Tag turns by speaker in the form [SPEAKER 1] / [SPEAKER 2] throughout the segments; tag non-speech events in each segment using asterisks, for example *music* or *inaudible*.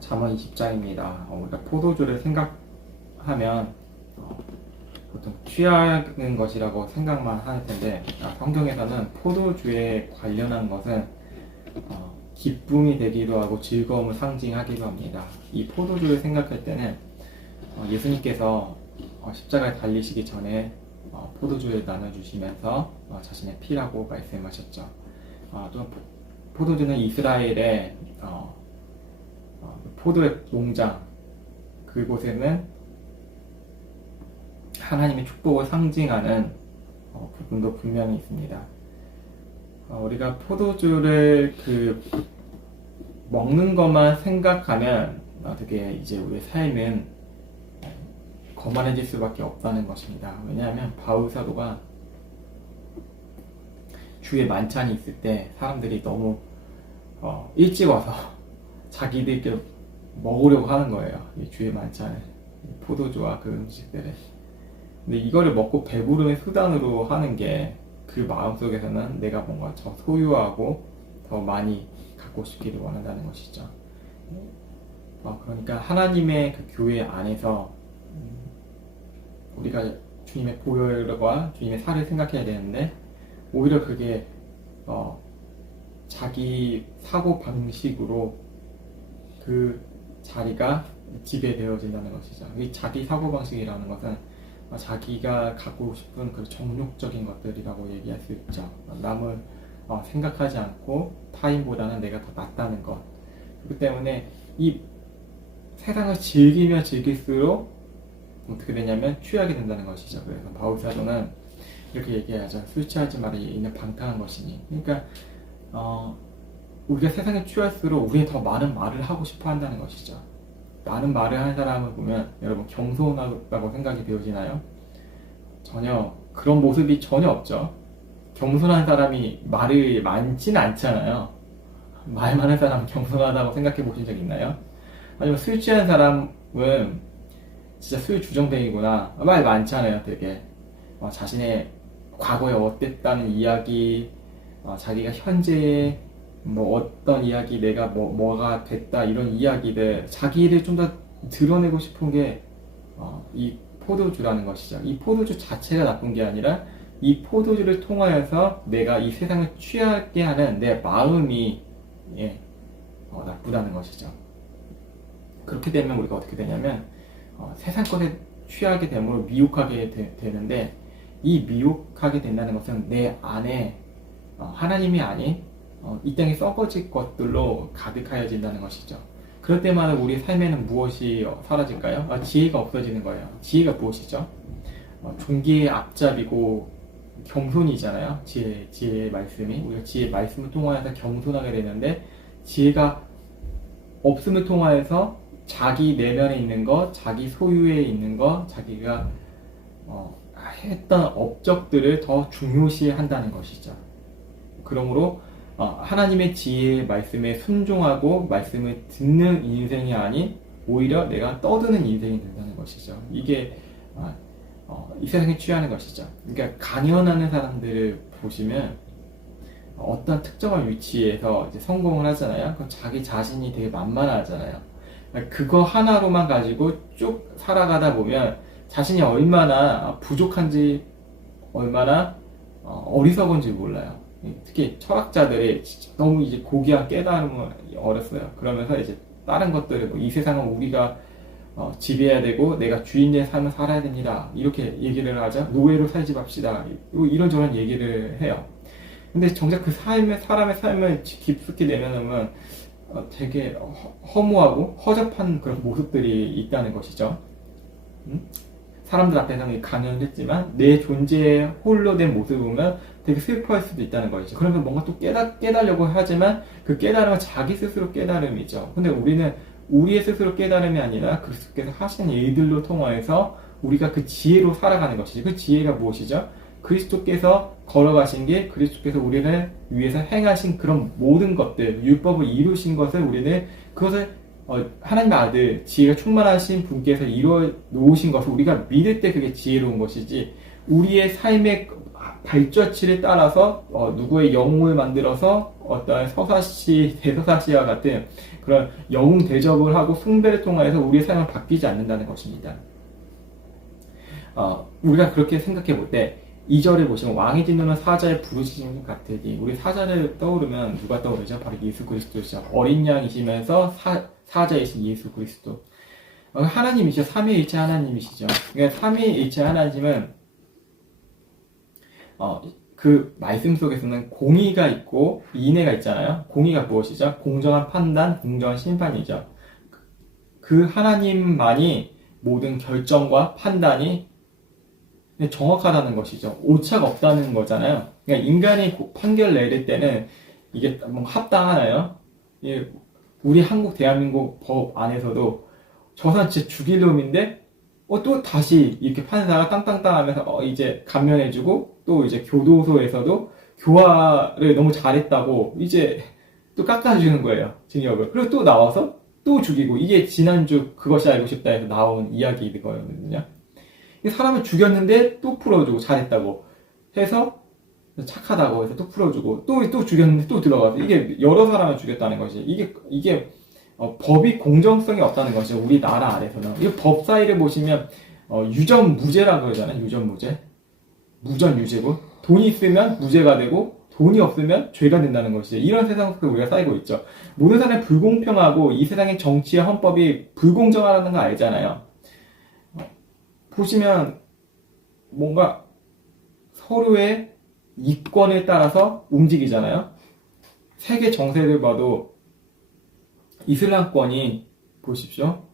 [SPEAKER 1] 잠언 20장입니다. 어, 우리가 포도주를 생각하면 어, 보통 취하는 것이라고 생각만 할 텐데 아, 성경에서는 포도주에 관련한 것은 어, 기쁨이 되기도 하고 즐거움을 상징하기도 합니다. 이 포도주를 생각할 때는 어, 예수님께서 어, 십자가에 달리시기 전에 어, 포도주를 나눠주시면서 어, 자신의 피라고 말씀하셨죠. 어, 또 포- 포도주는 이스라엘의 포도의 농장 그곳에는 하나님의 축복을 상징하는 어, 부분도 분명히 있습니다. 어, 우리가 포도주를 그 먹는 것만 생각하면 어떻게 이제 우리의 삶은 거만해질 수밖에 없다는 것입니다. 왜냐하면 바울 사도가 주에 만찬이 있을 때 사람들이 너무 어, 일찍 와서 자기들끼리 먹으려고 하는 거예요. 이 주의 만찬을 이 포도주와 그 음식들을. 근데 이거를 먹고 배부르는 수단으로 하는 게 그 마음속에서는 내가 뭔가 더 소유하고 더 많이 갖고 싶기를 원한다는 것이죠. 어, 그러니까 하나님의 그 교회 안에서 음, 우리가 주님의 보혈과 주님의 살을 생각해야 되는데 오히려 그게 어, 자기 사고 방식으로 그 자리가 지배되어진다는 것이죠. 이 자기 사고 방식이라는 것은 어, 자기가 갖고 싶은 그 정욕적인 것들이라고 얘기할 수 있죠. 남을 어, 생각하지 않고 타인보다는 내가 더 낫다는 것. 그렇기 때문에 이 세상을 즐기면 즐길수록 어떻게 되냐면 취하게 된다는 것이죠. 그래서 바울 사도는 이렇게 얘기하죠. 술 취하지 말아 이는 방탕한 것이니. 그러니까 어, 우리가 세상에 취할수록 우리의 더 많은 말을 하고 싶어 한다는 것이죠. 많은 말을 하는 사람을 보면 여러분 겸손하다고 생각이 되어지나요? 전혀 그런 모습이 전혀 없죠. 겸손한 사람이 말이 많지는 않잖아요. 말 많은 사람 겸손하다고 생각해 보신 적 있나요? 아니면 술 취한 사람은 진짜 술 주정뱅이구나. 말 많잖아요, 되게. 어, 자신의 과거에 어땠다는 이야기, 어, 자기가 현재 뭐 어떤 이야기, 내가 뭐, 뭐가 됐다, 이런 이야기들, 자기를 좀 더 드러내고 싶은 게, 어, 이 포도주라는 것이죠. 이 포도주 자체가 나쁜 게 아니라, 이 포도주를 통하여서 내가 이 세상을 취하게 하는 내 마음이, 예, 어, 나쁘다는 것이죠. 그렇게 되면 우리가 어떻게 되냐면, 어, 세상 것에 취하게 되므로 미혹하게 되, 는데이 미혹하게 된다는 것은 내 안에 어, 하나님이 아닌 어, 이 땅에 썩어질 것들로 가득하여진다는 것이죠. 그럴 때마다 우리 삶에는 무엇이 어, 사라질까요? 아, 지혜가 없어지는 거예요. 지혜가 무엇이죠? 어, 종기의 앞잡이고 겸손이잖아요. 지혜, 지혜의 말씀이. 우리가 지혜의 말씀을 통하여서 겸손하게 되는데 지혜가 없음을 통하여서 자기 내면에 있는 것, 자기 소유에 있는 것, 자기가 어, 했던 업적들을 더 중요시 한다는 것이죠. 그러므로 어, 하나님의 지혜의 말씀에 순종하고 말씀을 듣는 인생이 아닌 오히려 내가 떠드는 인생이 된다는 것이죠. 이게 아, 어, 이 세상에 취하는 것이죠. 그러니까 강연하는 사람들을 보시면 어떤 특정한 위치에서 성공을 하잖아요. 그럼 자기 자신이 되게 만만하잖아요. 그거 하나로만 가지고 쭉 살아가다 보면 자신이 얼마나 부족한지 얼마나 어, 어리석은지 몰라요. 특히 철학자들이 너무 이제 고귀한 깨달음을 얻었어요. 그러면서 이제 다른 것들을 뭐이 세상은 우리가 어, 지배해야 되고 내가 주인의 삶을 살아야 됩니다. 이렇게 얘기를 하자. 노예로 살지 맙시다. 뭐 이런저런 얘기를 해요. 근데 정작 그 삶의 사람의 삶을 깊숙이 내면은 어, 되게 허- 허무하고 허접한 그런 모습들이 있다는 것이죠. 음? 사람들 앞에서는 강연을 했지만 내 존재에 홀로 된 모습을 보면 되게 슬퍼할 수도 있다는 것이죠. 그러면 뭔가 또 깨달, 깨달려고 하지만 그 깨달음은 자기 스스로 깨달음이죠. 근데 우리는 우리의 스스로 깨달음이 아니라 그리스도께서 하신 일들로 통하여서 우리가 그 지혜로 살아가는 것이지. 그 지혜가 무엇이죠? 그리스도께서 걸어가신 게 그리스도께서 우리를 위해서 행하신 그런 모든 것들, 율법을 이루신 것을 우리는 그것을 어, 하나님의 아들, 지혜가 충만하신 분께서 이루어 놓으신 것을 우리가 믿을 때 그게 지혜로운 것이지, 우리의 삶의 발자취를 따라서 어, 누구의 영웅을 만들어서 어떤 서사시, 대서사시와 같은 그런 영웅 대접을 하고 숭배를 통해서 우리의 삶을 바뀌지 않는다는 것입니다. 어, 우리가 그렇게 생각해 볼 때, 2절을 보시면 왕의 진노는 사자의 부르짖음 같으니 우리 사자를 떠오르면 누가 떠오르죠? 바로 예수 그리스도시죠. 어린 양이시면서 사, 사자이신 예수 그리스도. 어, 하나님이시죠. 삼위일체 하나님이시죠. 그러니까 삼위일체 하나님은 어, 그 말씀 속에서는 공의가 있고 인애가 있잖아요. 공의가 무엇이죠? 공정한 판단, 공정한 심판이죠. 그 하나님만이 모든 결정과 판단이 정확하다는 것이죠. 오차가 없다는 거잖아요. 그러니까 인간이 판결 내릴 때는 이게 뭐 합당하나요? 예, 우리 한국 대한민국 법 안에서도 저 사람 진짜 죽일 놈인데 어, 또 다시 이렇게 판사가 땅땅땅 하면서 어, 이제 감면해주고 또 이제 교도소에서도 교화를 너무 잘했다고 이제 또 깎아주는 거예요. 징역을. 그리고 또 나와서 또 죽이고 이게 지난주 그것이 알고 싶다에서 나온 이야기거든요. 사람을 죽였는데 또 풀어주고 잘했다고 해서 착하다고 해서 또 풀어주고 또또 죽였는데 또 들어가서 이게 여러 사람을 죽였다는 것이 이게 이게 어, 법이 공정성이 없다는 것이죠 우리나라 안에서는 이 법 사이를 보시면 어, 유전 무죄라고 그러잖아요 유전 무죄 무전 유죄고 돈이 있으면 무죄가 되고 돈이 없으면 죄가 된다는 것이죠 이런 세상 속에 우리가 살고 있죠 모든 사람이 불공평하고 이 세상의 정치와 헌법이 불공정하다는 거 알잖아요 보시면 뭔가 서로의 이권에 따라서 움직이잖아요. 세계 정세를 봐도 이슬람권이 보십시오.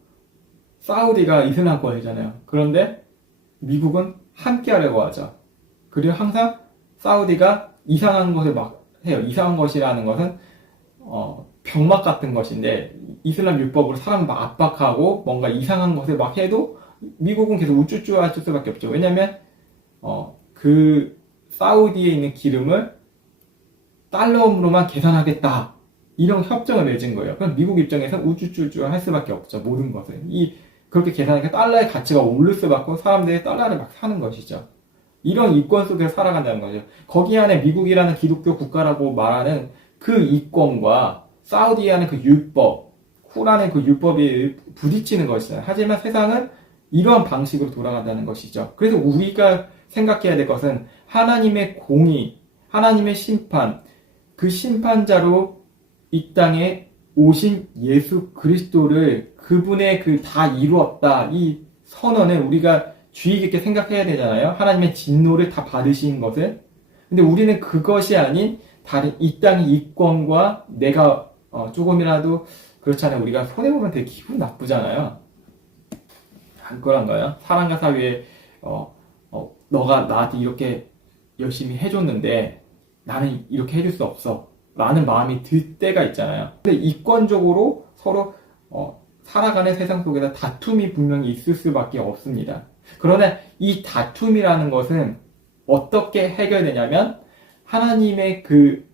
[SPEAKER 1] 사우디가 이슬람권이잖아요. 그런데 미국은 함께 하려고 하죠. 그리고 항상 사우디가 이상한 것을 막 해요. 이상한 것이라는 것은 어, 병막 같은 것인데 이슬람 율법으로 사람을 막 압박하고 뭔가 이상한 것을 막 해도 미국은 계속 우쭈쭈 할 수밖에 없죠. 왜냐면 어, 그 사우디에 있는 기름을 달러으로만 계산하겠다. 이런 협정을 맺은 거예요. 그럼 미국 입장에서 우쭈쭈쭈 할 수밖에 없죠. 모든 것을. 이, 그렇게 계산하니까 달러의 가치가 오를 수밖에 없고 사람들이 달러를 막 사는 것이죠. 이런 이권 속에서 살아간다는 거죠. 거기 안에 미국이라는 기독교 국가라고 말하는 그 이권과 사우디라는 그 율법, 쿠라는 그 율법이 부딪히는 것이잖아요. 하지만 세상은 이러한 방식으로 돌아간다는 것이죠. 그래서 우리가 생각해야 될 것은 하나님의 공의, 하나님의 심판, 그 심판자로 이 땅에 오신 예수 그리스도를 그분의 그 다 이루었다. 이 선언을 우리가 주의 깊게 생각해야 되잖아요. 하나님의 진노를 다 받으신 것을. 근데 우리는 그것이 아닌 다른 이 땅의 이권과 내가 어, 조금이라도 그렇잖아요. 우리가 손해보면 되게 기분 나쁘잖아요. 안 거란가요? 사랑과 사위에 어, 어, 너가 나한테 이렇게 열심히 해줬는데 나는 이렇게 해줄 수 없어. 라는 마음이 들 때가 있잖아요. 근데 이권적으로 서로 어, 살아가는 세상 속에서 다툼이 분명히 있을 수밖에 없습니다. 그러나 이 다툼이라는 것은 어떻게 해결되냐면 하나님의 그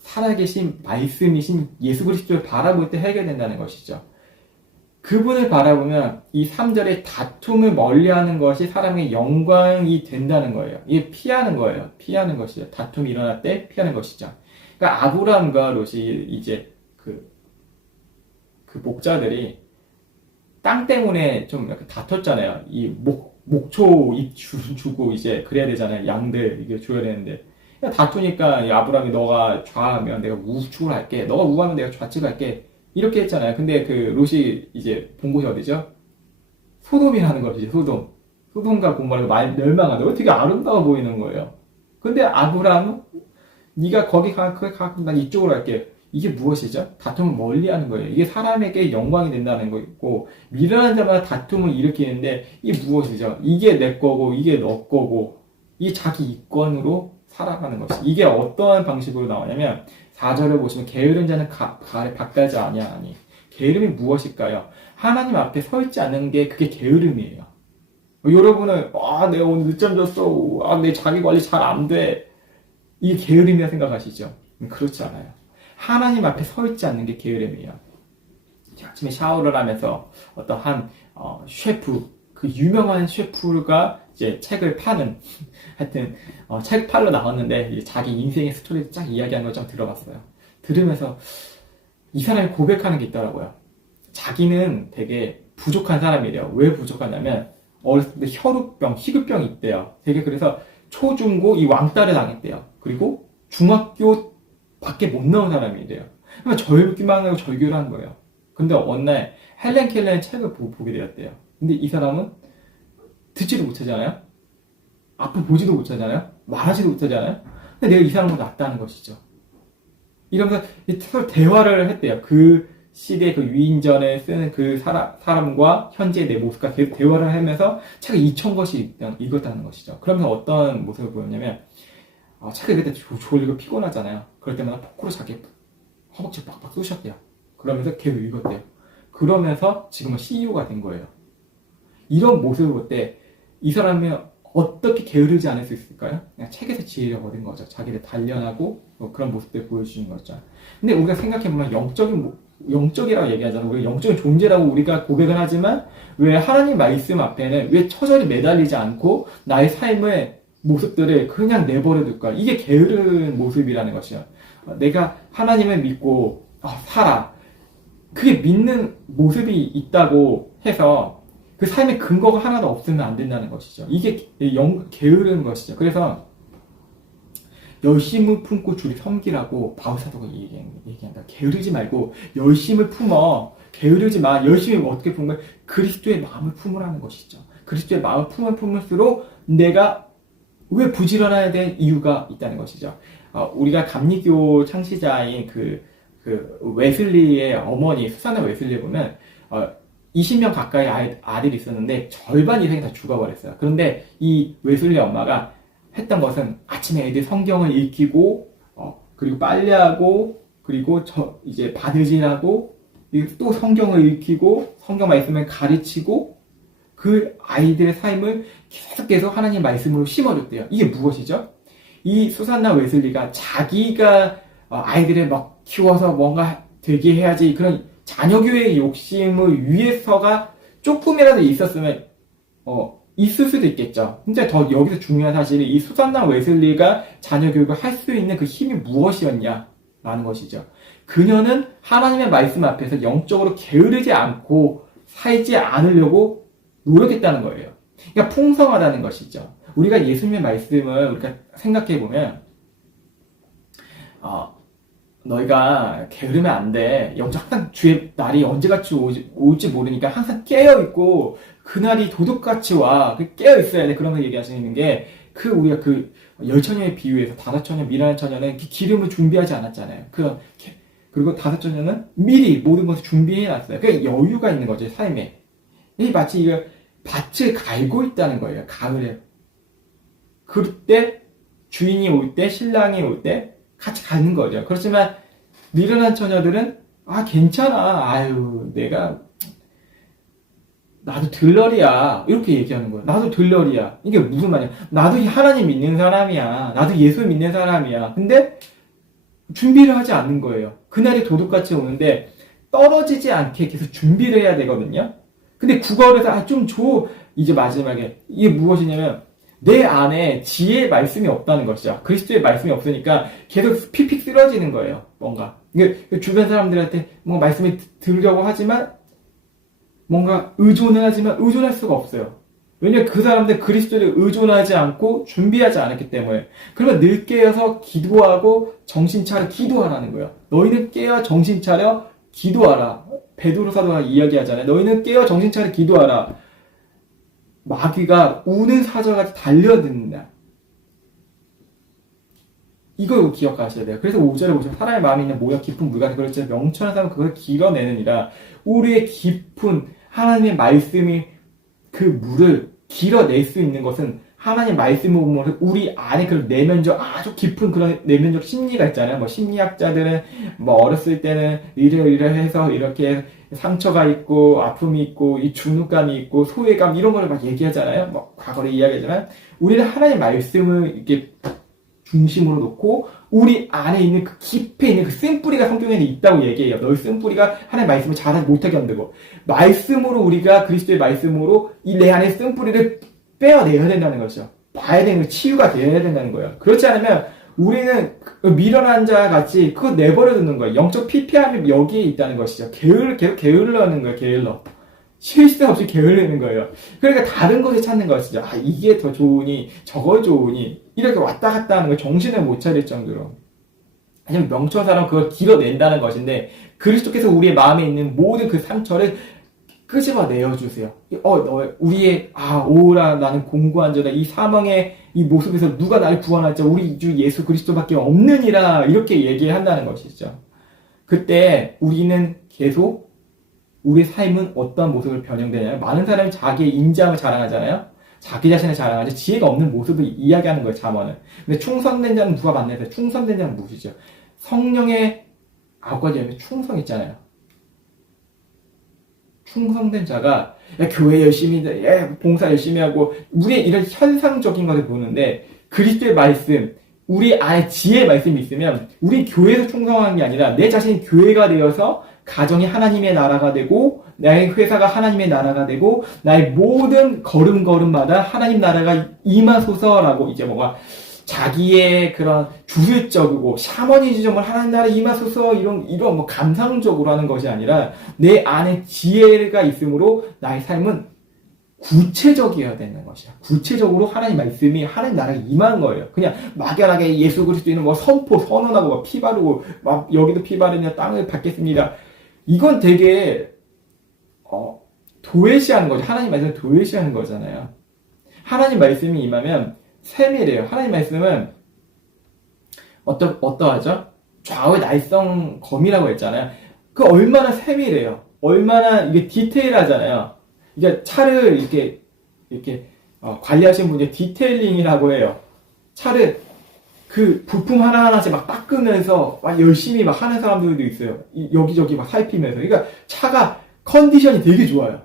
[SPEAKER 1] 살아계신 말씀이신 예수 그리스도를 바라볼 때 해결된다는 것이죠. 그분을 바라보면 이 3절의 다툼을 멀리하는 것이 사람의 영광이 된다는 거예요. 이게 피하는 거예요. 피하는 것이죠. 다툼이 일어날 때 피하는 것이죠. 그러니까 아브라함과 롯이 이제 그, 그 목자들이 땅 때문에 좀 이렇게 다퉜잖아요. 이 목, 목초 *laughs* 주고 이제 그래야 되잖아요. 양들 이게 줘야 되는데. 다투니까 아브라함이 너가 좌하면 내가 우측을 할게. 너가 우하면 내가 좌측을 할게. 이렇게 했잖아요. 근데 그 롯이 이제 본 곳이 어디죠? 소돔이라는 것이죠. 소돔. 소돔과 말 멸망한다. 되게 아름다워 보이는 거예요. 근데 아브라함은 네가 거기 가, 거기 가, 난 이쪽으로 갈게. 이게 무엇이죠? 다툼을 멀리 하는 거예요. 이게 사람에게 영광이 된다는 거고 미련한 자마다 다툼을 일으키는데 이게 무엇이죠? 이게 내 거고 이게 너 거고 이 자기 이권으로 살아가는 것이 이게 어떠한 방식으로 나오냐면 4절을 보시면 게으른 자는 가, 가, 바가지 아니하니 게으름이 무엇일까요? 하나님 앞에 서 있지 않는 게 그게 게으름이에요. 여러분은 아 내가 오늘 늦잠 잤어 아 내 자기 관리 잘 안 돼. 이게 게으름이라 생각하시죠? 그렇지 않아요. 하나님 앞에 서 있지 않는 게 게으름이에요. 아침에 샤워를 하면서 어떤 한 어, 셰프 그그 유명한 셰프가 이제 책을 파는 *laughs* 하여튼 어, 책 팔러 나왔는데 자기 인생의 스토리를 쫙 이야기한 걸좀 들어봤어요. 들으면서 이 사람이 고백하는 게 있더라고요. 자기는 되게 부족한 사람이래요. 왜 부족하냐면 어렸을 때 혈우병, 희귀병이 있대요. 되게 그래서 초중고 이 왕따를 당했대요. 그리고 중학교 밖에 못 나온 사람이래요. 그러면 절기만 하고 절규를 한 거예요. 근데 어느 날 헬렌 켈러의 책을 보, 보게 되었대요. 근데 이 사람은 듣지도 못하잖아요. 앞을 보지도 못하잖아요. 말하지도 못하잖아요. 근데 내가 이 사람보다 낫다는 것이죠. 이러면서 이 서로 대화를 했대요. 그 시대 그 위인전에 쓰는 그 사람, 사람과 현재의 내 모습과 대, 대화를 하면서 책을 2천 것이 읽었다는 것이죠. 그러면서 어떤 모습을 보였냐면 어, 책을 그때 조- 졸리고 피곤하잖아요. 그럴 때마다 포크로 자기 허벅지 빡빡 쑤셨대요. 그러면서 계속 읽었대요. 그러면서 지금은 CEO가 된 거예요. 이런 모습을 볼 때 이 사람이 어떻게 게으르지 않을 수 있을까요? 그냥 책에서 지혜를 얻은 거죠. 자기를 단련하고 뭐 그런 모습들 보여주는 거죠. 근데 우리가 생각해보면 영적인, 모- 영적이라고 얘기하잖아요. 우리가 영적인 존재라고 우리가 고백은 하지만 왜 하나님 말씀 앞에는 왜 처절히 매달리지 않고 나의 삶의 모습들을 그냥 내버려 둘까? 이게 게으른 모습이라는 것이요. 어, 내가 하나님을 믿고 아, 살아. 그게 믿는 모습이 있다고 해서 그 삶의 근거가 하나도 없으면 안 된다는 것이죠. 이게 영, 게으른 것이죠. 그래서 열심을 품고 주를 섬기라고 바울사도가 얘기- 얘기한다. 게으르지 말고 열심을 품어. 게으르지 마. 열심히 어떻게 품으면 그리스도의 마음을 품으라는 것이죠. 그리스도의 마음을 품으면 품을수록 내가 왜 부지런해야 될 이유가 있다는 것이죠. 어, 우리가 감리교 창시자인 그, 그 웨슬리의 어머니 수산나 웨슬리에 보면 어, 20명 가까이 아이, 아들이 있었는데 절반 이상이 다 죽어버렸어요. 그런데 이 웨슬리 엄마가 했던 것은 아침에 애들 성경을 읽히고 어, 그리고 빨래하고 그리고 저 이제 바느질하고 또 성경을 읽히고 성경 말씀을 가르치고 그 아이들의 삶을 계속 계속 하나님 말씀으로 심어줬대요. 이게 무엇이죠? 이 수산나 웨슬리가 자기가 어, 아이들을 막 키워서 뭔가 되게 해야지 그런 자녀 교회의 욕심을 위해서가 조금이라도 있었으면 어 있을 수도 있겠죠. 근데 더 여기서 중요한 사실은 이 수산나 웨슬리가 자녀 교육을 할 수 있는 그 힘이 무엇이었냐 라는 것이죠. 그녀는 하나님의 말씀 앞에서 영적으로 게으르지 않고 살지 않으려고 노력했다는 거예요. 그러니까 풍성하다는 것이죠. 우리가 예수님의 말씀을 우리가 생각해 보면 어, 너희가 게으르면 안 돼. 영적 항상 주의 날이 언제같이 오지, 올지 모르니까 항상 깨어 있고 그날이 도둑같이 와. 그 깨어 있어야 돼. 그런 거 얘기하시는 게 그 우리가 그 열처녀의 비유에서 다섯 처녀, 미라는 처녀는 그 기름을 준비하지 않았잖아요. 게- 그리고 다섯 처녀는 미리 모든 것을 준비해 놨어요. 그 여유가 있는 거죠 삶에. 이 마치 이거 밭을 갈고 있다는 거예요. 가을에. 그때 주인이 올 때, 신랑이 올 때 같이 가는 거죠. 그렇지만 미련한 처녀들은 아 괜찮아. 아유 내가 나도 들러리야. 이렇게 얘기하는 거야. 나도 들러리야. 이게 무슨 말이야? 나도 이 하나님 믿는 사람이야. 나도 예수 믿는 사람이야. 근데 준비를 하지 않는 거예요. 그날이 도둑같이 오는데 떨어지지 않게 계속 준비를 해야 되거든요. 근데 국어에서 아 좀 줘. 이제 마지막에 이게 무엇이냐면 내 안에 지혜의 말씀이 없다는 것이죠. 그리스도의 말씀이 없으니까 계속 픽픽 쓰러지는 거예요. 뭔가. 이게 주변 사람들한테 뭐 말씀을 드- 들으려고 하지만 뭔가 의존을 하지만 의존할 수가 없어요. 왜냐면 그 사람들 그리스도를 의존하지 않고 준비하지 않았기 때문에. 그러면 늘 깨어서 기도하고 정신 차려 기도하라는 거예요. 너희는 깨어 정신 차려 기도하라. 베드로 사도가 이야기하잖아요. 너희는 깨어 정신 차려 기도하라. 마귀가 우는 사자같이 달려든다. 이걸 기억하셔야 돼요. 그래서 5절에 보시면 사람의 마음에 있는 모여 깊은 물 같은 그렇지 명철한 사람은 그걸 길어내느니라. 우리의 깊은 하나님의 말씀이 그 물을 길어낼 수 있는 것은 하나님 말씀을 보면 우리 안에 그런 내면적 아주 깊은 그런 내면적 심리가 있잖아요. 뭐 심리학자들은 뭐 어렸을 때는 이래 이래 해서 이렇게 상처가 있고 아픔이 있고 이 주눅감이 있고 소외감 이런 거를 막 얘기하잖아요. 뭐 과거를 이야기하지만 우리는 하나님 말씀을 이렇게 중심으로 놓고 우리 안에 있는 그 깊이 있는 그 쓴뿌리가 성경에는 있다고 얘기해요. 너희 쓴뿌리가 하나님의 말씀을 잘 못하게 만들고 말씀으로 우리가 그리스도의 말씀으로 이 내 안에 쓴뿌리를 빼어내야 된다는 거죠. 봐야 되는 거 치유가 되어야 된다는 거예요. 그렇지 않으면 우리는 그 미련한 자 같이 그거 내버려 두는 거예요. 영적 피폐함이 여기에 있다는 것이죠. 게을 계속 게을러하는 거예요. 게을러. 쉴 새 없이 게을르는 거예요. 그러니까 다른 것을 찾는 것이죠. 아 이게 더 좋으니 저거 좋으니 이렇게 왔다 갔다 하는 거 정신을 못 차릴 정도로. 아니면 명철 사람 그걸 길어낸다는 것인데 그리스도께서 우리의 마음에 있는 모든 그 상처를 끄집어 내어주세요. 어, 너, 우리의, 아, 오라, 나는 공고한 자다. 이 사망의 이 모습에서 누가 나를 구원할지, 우리 주 예수 그리스도밖에 없느니라. 이렇게 얘기한다는 것이죠. 그때 우리는 계속 우리의 삶은 어떤 모습을 변형되냐면, 많은 사람이 자기의 인자함을 자랑하잖아요? 자기 자신을 자랑하죠. 지혜가 없는 모습을 이야기하는 거예요, 잠언은. 근데 충성된 자는 누가 만나서 충성된 자는 무엇이죠? 성령의 아홉 가지 열매 충성 있잖아요. 충성된 자가 야, 교회 열심히 해, 봉사 열심히 하고 우리의 이런 현상적인 것을 보는데 그리스도의 말씀 우리 안에 지혜의 말씀이 있으면 우리 교회에서 충성하는 게 아니라 내 자신이 교회가 되어서 가정이 하나님의 나라가 되고 나의 회사가 하나님의 나라가 되고 나의 모든 걸음걸음마다 하나님 나라가 임하소서라고 이제 뭐가 자기의 그런 주술적이고 샤머니즘을 하나님 나라 임하소서 이런 이런 뭐 감상적으로 하는 것이 아니라 내 안에 지혜가 있으므로 나의 삶은 구체적이어야 되는 것이야. 구체적으로 하나님 말씀이 하나님 나라에 임한 거예요. 그냥 막연하게 예수 그리스도인은 뭐 선포 선언하고 막 피 바르고 막 여기도 피 바르냐 땅을 받겠습니다. 이건 되게 어, 도외시하는 거죠. 하나님 말씀을 도외시하는 거잖아요. 하나님 말씀이 임하면 세밀해요. 하나님 말씀은 어떠, 어떠하죠? 좌우의 날성 검이라고 했잖아요. 그 얼마나 세밀해요. 얼마나 이게 디테일하잖아요. 이게 차를 이렇게, 이렇게, 어, 관리하시는 분이 디테일링이라고 해요. 차를 그 부품 하나하나씩 막 닦으면서 막 열심히 막 하는 사람들도 있어요. 이- 여기저기 막 살피면서. 그러니까 차가 컨디션이 되게 좋아요.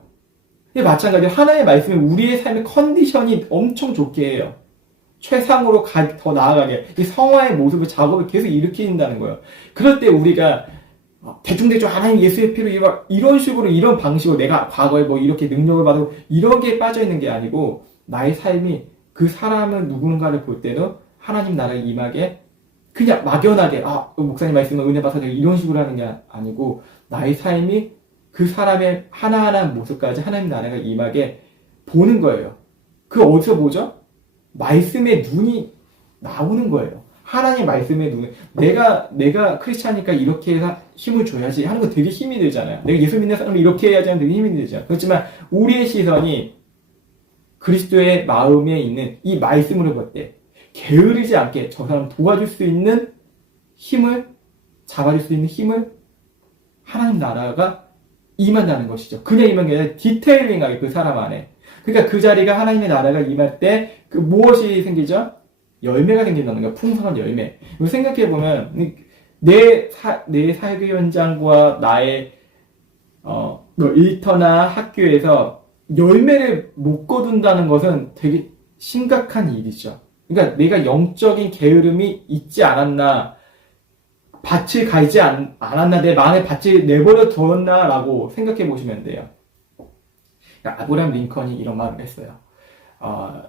[SPEAKER 1] 마찬가지로 하나의 말씀이 우리의 삶의 컨디션이 엄청 좋게 해요. 최상으로 가, 더 나아가게 이 성화의 모습을 작업을 계속 일으킨다는 거예요. 그럴 때 우리가 어, 대충대충 하나님 예수의 피로 이런, 이런 식으로 이런 방식으로 내가 과거에 뭐 이렇게 능력을 받고 이런 게 빠져 있는 게 아니고 나의 삶이 그 사람을 누군가를 볼 때는 하나님 나라에 임하게 그냥 막연하게 아 목사님 말씀은 은혜 받아서 이런 식으로 하는 게 아니고 나의 삶이 그 사람의 하나하나 모습까지 하나님 나라가 임하게 보는 거예요. 그 어디서 보죠? 말씀의 눈이 나오는 거예요. 하나님 말씀의 눈. 내가 내가 크리스찬이니까 이렇게 해서 힘을 줘야지 하는 거 되게 힘이 들잖아요. 내가 예수 믿는 사람은 이렇게 해야지 하는 되게 힘이 들잖아요. 그렇지만 우리의 시선이 그리스도의 마음에 있는 이 말씀으로 볼 때 게으르지 않게 저 사람 도와줄 수 있는 힘을 잡아줄 수 있는 힘을 하나님 나라가 임한다는 것이죠. 그냥 임한 게 아니라 디테일링하게 그 사람 안에. 그러니까 그 자리가 하나님의 나라가 임할 때 그 무엇이 생기죠? 열매가 생긴다는 거야. 풍성한 열매. 생각해 보면 내, 사, 내 삶의 현장과 나의 어, 뭐 일터나 학교에서 열매를 못 거둔다는 것은 되게 심각한 일이죠. 그러니까 내가 영적인 게으름이 있지 않았나, 밭을 갈지 않, 않았나, 내 마음에 밭을 내버려 두었나라고 생각해 보시면 돼요. 그러니까 아브라함 링컨이 이런 말을 했어요. 어,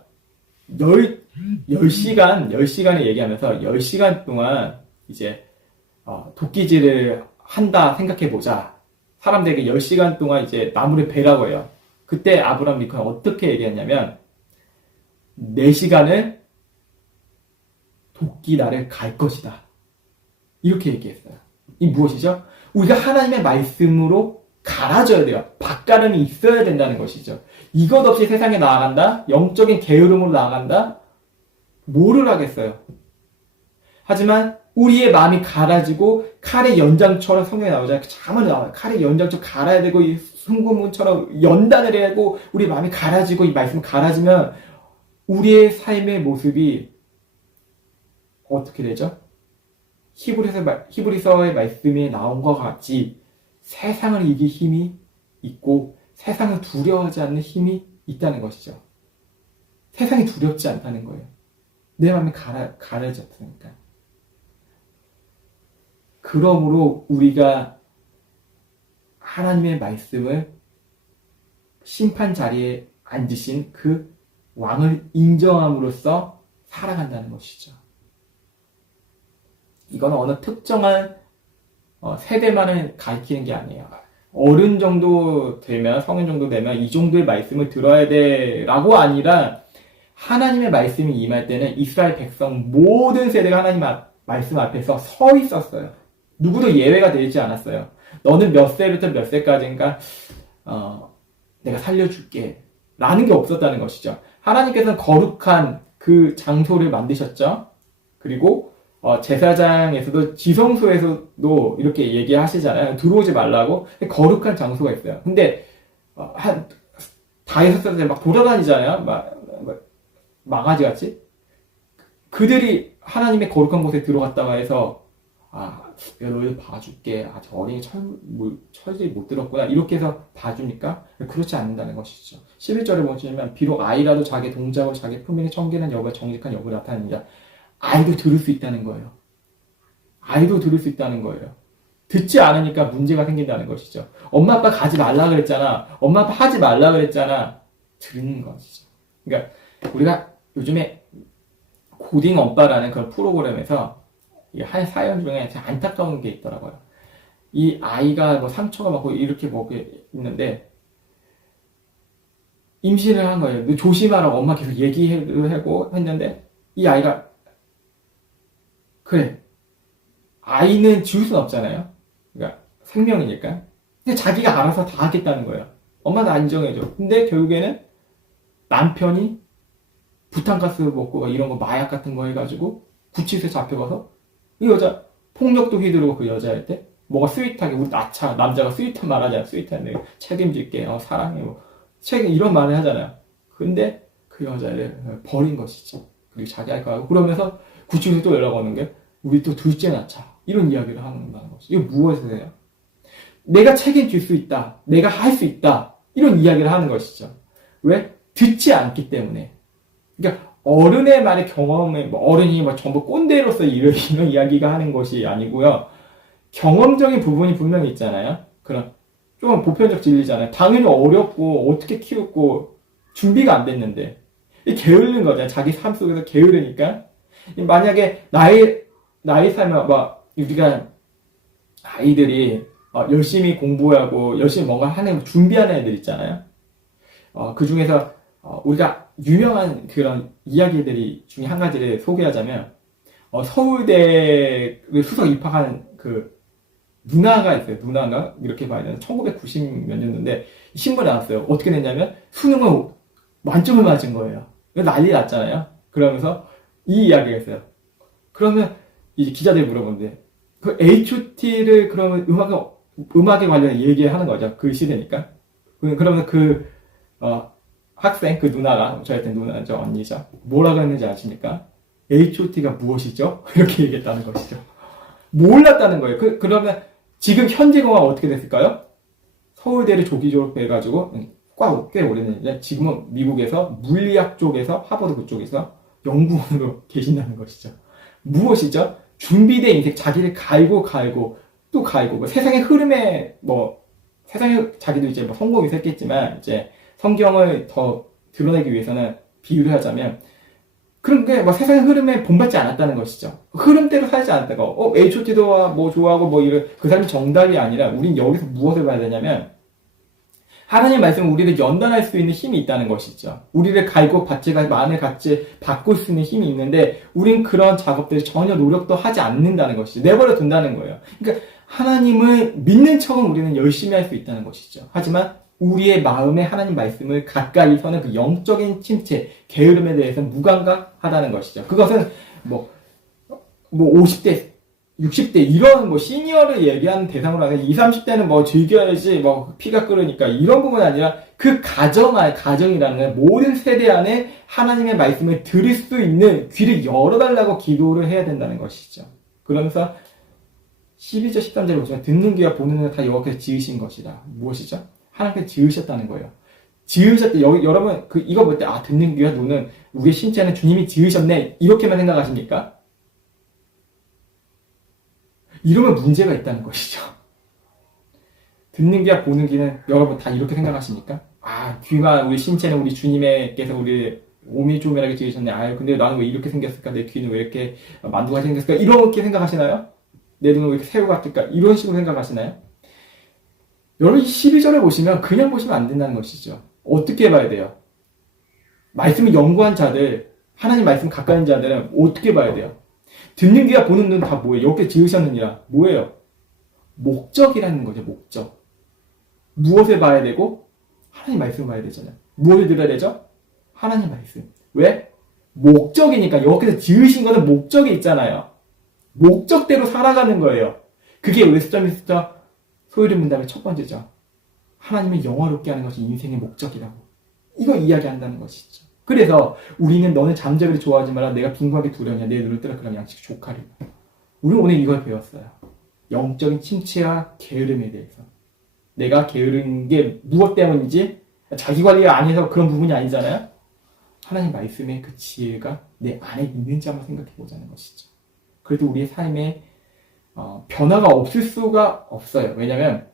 [SPEAKER 1] 열, 10시간, 10시간을 얘기하면서 10시간 동안 이제, 어, 도끼질을 한다 생각해 보자. 사람들에게 10시간 동안 이제 나무를 베라고 해요. 그때 아브라함 링컨은 어떻게 얘기했냐면, 4시간을 도끼날을 갈 것이다. 이렇게 얘기했어요. 이 무엇이죠? 우리가 하나님의 말씀으로 갈아져야 돼요. 밭가름이 있어야 된다는 것이죠. 이것 없이 세상에 나아간다? 영적인 게으름으로 나아간다? 뭐를 하겠어요? 하지만 우리의 마음이 갈아지고 칼의 연장처럼 성경에 나오잖아요. 자만 나와요. 칼의 연장처럼 갈아야 되고 이 순구문처럼 연단을 해야 하고 우리 마음이 갈아지고 이 말씀이 갈아지면 우리의 삶의 모습이 어떻게 되죠? 히브리서, 히브리서의 말씀에 나온 것 같이 세상을 이길 힘이 있고 세상을 두려워하지 않는 힘이 있다는 것이죠. 세상이 두렵지 않다는 거예요. 내 마음이 가라, 가려졌으니까. 그러므로 우리가 하나님의 말씀을 심판 자리에 앉으신 그 왕을 인정함으로써 살아간다는 것이죠. 이건 어느 특정한 어, 세대만을 가리키는 게 아니에요. 어른 정도 되면, 성인 정도 되면 이 정도의 말씀을 들어야 돼라고 아니라 하나님의 말씀이 임할 때는 이스라엘 백성 모든 세대가 하나님 앞- 말씀 앞에서 서 있었어요. 누구도 예외가 되지 않았어요. 너는 몇 세부터 몇 세까지인가 어, 내가 살려줄게 라는 게 없었다는 것이죠. 하나님께서는 거룩한 그 장소를 만드셨죠. 그리고 어, 제사장에서도 지성소에서도 이렇게 얘기하시잖아요. 들어오지 말라고 거룩한 장소가 있어요. 근데 어, 한 다이소 세대 막 돌아다니잖아요. 막, 막 망아지 같이 그들이 하나님의 거룩한 곳에 들어갔다가 해서 아 내가 봐줄게 아 저 어린이 철, 뭐, 철저히 못 들었구나 이렇게 해서 봐주니까 그렇지 않는다는 것이죠 11절에 보시면 비록 아이라도 자기 동작을 자기 품행에 청기는 여부와 정직한 여부를 나타내느냐 아이도 들을 수 있다는 거예요. 아이도 들을 수 있다는 거예요. 듣지 않으니까 문제가 생긴다는 것이죠. 엄마 아빠 가지 말라 그랬잖아. 엄마 아빠 하지 말라 그랬잖아. 듣는 것이죠. 그러니까 우리가 요즘에 고딩 엄빠라는 그런 프로그램에서 이한 사연 중에 참 안타까운 게 있더라고요. 이 아이가 뭐 상처가 많고 이렇게 뭐 있는데 임신을 한 거예요. 너 조심하라고 엄마 계속 얘기하고 했는데 이 아이가 그래. 아이는 지울 순 없잖아요. 그러니까 생명이니까. 근데 자기가 알아서 다 하겠다는 거예요. 엄마는 안 인정해줘. 근데 결국에는 남편이 부탄가스 먹고 막 이런 거 마약 같은 거 해가지고 구치소에 잡혀가서 이 여자 폭력도 휘두르고 그 여자한테 뭐가 스윗하게 우리 나차 남자가 스윗한 말 하잖아. 스윗한 내 책임질게. 어, 사랑해. 뭐. 책임 이런 말을 하잖아요. 근데 그 여자를 버린 것이죠 그리고 자기 할 거하고. 그러면서 구치소에 또 연락 오는 게 우리 또 둘째 낳자 이런 이야기를 한다는 것이 이게 무엇이세요? 내가 책임질 수 있다 내가 할 수 있다 이런 이야기를 하는 것이죠 왜? 듣지 않기 때문에 그러니까 어른의 말에 경험에 뭐 어른이 막 전부 꼰대로서 이런, 이런 *laughs* 이야기가 하는 것이 아니고요. 경험적인 부분이 분명히 있잖아요. 그런 좀 보편적 진리잖아요. 당연히 어렵고 어떻게 키웠고 준비가 안 됐는데 이 게으른 거잖아요. 자기 삶 속에서 게으르니까 만약에 나이 나이 살면 막 우리가 아이들이 어, 열심히 공부하고 열심히 뭔가 하는 준비하는 애들 있잖아요. 어, 그 중에서 어, 우리가 유명한 그런 이야기들이 중에 한 가지를 소개하자면 어, 서울대를 수석 입학한 그 누나가 있어요. 누나가 이렇게 봐야 되나 1990 몇 년도인데 신문에 나왔어요. 어떻게 됐냐면 수능을 만점을 맞은 거예요. 난리 났잖아요. 그러면서 이 이야기가 있어요. 그러면 이제 기자들이 물어보는데 그 H.O.T.를 그러면 음악에 음악에 관련 얘기하는 거죠. 그 시대니까. 그- 그러면 그 어, 학생 그 누나가 저한테 누나죠 언니죠 뭐라고 했는지 아십니까? H.O.T.가 무엇이죠? *laughs* 이렇게 얘기했다는 것이죠. 몰랐다는 거예요. 그, 그러면 지금 현재 공학 어떻게 됐을까요? 서울대를 조기 졸업해가지고 음, 꽤 오래됐는데 지금은 미국에서 물리학 쪽에서 하버드 그쪽에서 연구원으로 *laughs* 계신다는 것이죠. 무엇이죠? 준비된 인생 자기를 갈고 갈고 또 갈고 뭐 세상의 흐름에 뭐 세상에 자기도 이제 뭐 성공이 했겠지만 이제 성경을 더 드러내기 위해서는 비유를 하자면 그런 게 뭐 세상의 흐름에 본받지 않았다는 것이죠. 흐름대로 살지 않았다가 어 H.O.T.도 뭐 좋아하고 뭐 이런 그 사람이 정답이 아니라 우린 여기서 무엇을 봐야 되냐면 하나님 말씀은 우리를 연단할 수 있는 힘이 있다는 것이죠. 우리를 갈고 받지 마음을 같이 바꿀 수 있는 힘이 있는데 우린 그런 작업들을 전혀 노력도 하지 않는다는 것이죠. 내버려 둔다는 거예요. 그러니까 하나님을 믿는 척은 우리는 열심히 할 수 있다는 것이죠. 하지만 우리의 마음에 하나님 말씀을 가까이 서는 그 영적인 침체, 게으름에 대해서 무감각하다는 것이죠. 그것은 뭐, 뭐 50대, 60대 이런 뭐 시니어를 얘기하는 대상으로 하는 20, 30대는 뭐 즐겨야지 뭐 피가 끓으니까 이런 부분이 아니라 그 가정, 안- 가정이라는 모든 세대 안에 하나님의 말씀을 들을 수 있는 귀를 열어달라고 기도를 해야 된다는 것이죠. 그러면서 12절, 13절에 보시면 듣는 귀와 보는 눈을 다 여호와께서 지으신 것이다. 무엇이죠? 하나님께서 지으셨다는 거예요. 지으셨대. 여, 여러분, 그, 이거 볼 때, 아, 듣는 귀와 노는 우리의 신체는 주님이 지으셨네. 이렇게만 생각하십니까? 이러면 문제가 있다는 것이죠. 듣는 귀와 보는 귀는 여러분 다 이렇게 생각하십니까? 아, 귀만 우리 신체는 우리 주님께서 우리 오밀조밀하게 지으셨네. 아유, 근데 나는 왜 이렇게 생겼을까? 내 귀는 왜 이렇게 만두가 생겼을까? 이렇게 생각하시나요? 내 눈은 왜 이렇게 새우 같을까? 이런 식으로 생각하시나요? 여러분, 이 12절을 보시면 그냥 보시면 안 된다는 것이죠. 어떻게 봐야 돼요? 말씀을 연구한 자들, 하나님 말씀 가까이 자들은 어떻게 봐야 돼요? 듣는 귀와 보는 눈 다 뭐예요? 이렇게 지으셨느니라. 뭐예요? 목적이라는 거죠, 목적. 무엇을 봐야 되고? 하나님 말씀을 봐야 되잖아요. 무엇을 들어야 되죠? 하나님 말씀. 왜? 목적이니까. 여기서 지으신 거는 목적이 있잖아요. 목적대로 살아가는 거예요. 그게 웨스터민스터 소유리 문답의 첫 번째죠. 하나님을 영화롭게 하는 것이 인생의 목적이라고. 이거 이야기한다는 것이죠. 그래서 우리는 너는 잠자기를 좋아하지 마라. 내가 빈곤하게 두려냐. 내 눈을 뜨라. 그럼 양식 조카리. 우리는 오늘 이걸 배웠어요. 영적인 침체와 게으름에 대해서. 내가 게으른 게 무엇 때문인지 자기 관리가 안 해서 그런 부분이 아니잖아요. 하나님 말씀의 그 지혜가 내 안에 있는지 한번 생각해 보자는 것이죠. 그래도 우리의 삶에 어, 변화가 없을 수가 없어요. 왜냐하면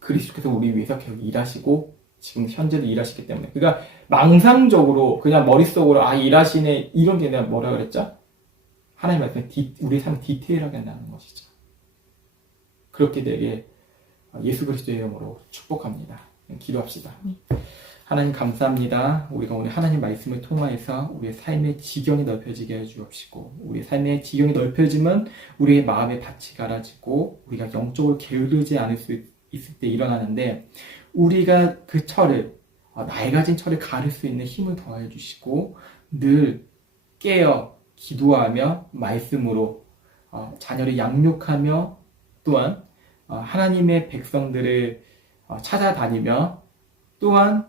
[SPEAKER 1] 그리스도께서 우리 위해서 계속 일하시고 지금 현재도 일하시기 때문에. 그러니까 망상적으로 그냥 머릿속으로 아 일하시네 이런 게 내가 뭐라 그랬죠? 하나님 말씀에 디, 우리 삶 디테일하게 나는 것이죠. 그렇게 되게 예수 그리스도의 이름으로 축복합니다. 기도합시다. 하나님 감사합니다. 우리가 오늘 하나님 말씀을 통하여서 우리의 삶의 지경이 넓혀지게 해주옵시고 우리의 삶의 지경이 넓혀지면 우리의 마음의 밭이 갈아지고 우리가 영적으로 게으르지 않을 수 있을 때 일어나는데 우리가 그 철을 어, 낡아진 철을 가를 수 있는 힘을 더해 주시고 늘 깨어 기도하며 말씀으로 어, 자녀를 양육하며 또한 어, 하나님의 백성들을 찾아다니며 또한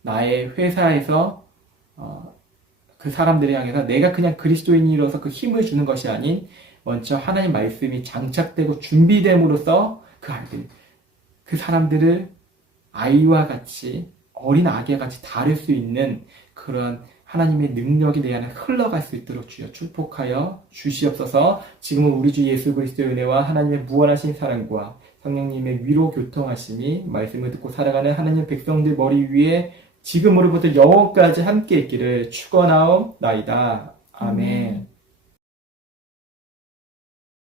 [SPEAKER 1] 나의 회사에서 그 사람들을 향해서 내가 그냥 그리스도인이로서 그 힘을 주는 것이 아닌 먼저 하나님 말씀이 장착되고 준비됨으로써 그 아이들, 그 사람들을 아이와 같이 어린 아기와 같이 다룰 수 있는 그런 하나님의 능력이 내 안에 흘러갈 수 있도록 주여 축복하여 주시옵소서 지금은 우리 주 예수 그리스도의 은혜와 하나님의 무한하신 사랑과 성령님의 위로 교통하심이 말씀을 듣고 살아가는 하나님 백성들 머리 위에 지금으로부터 영원까지 함께 있기를 축원하옵나이다. 아멘.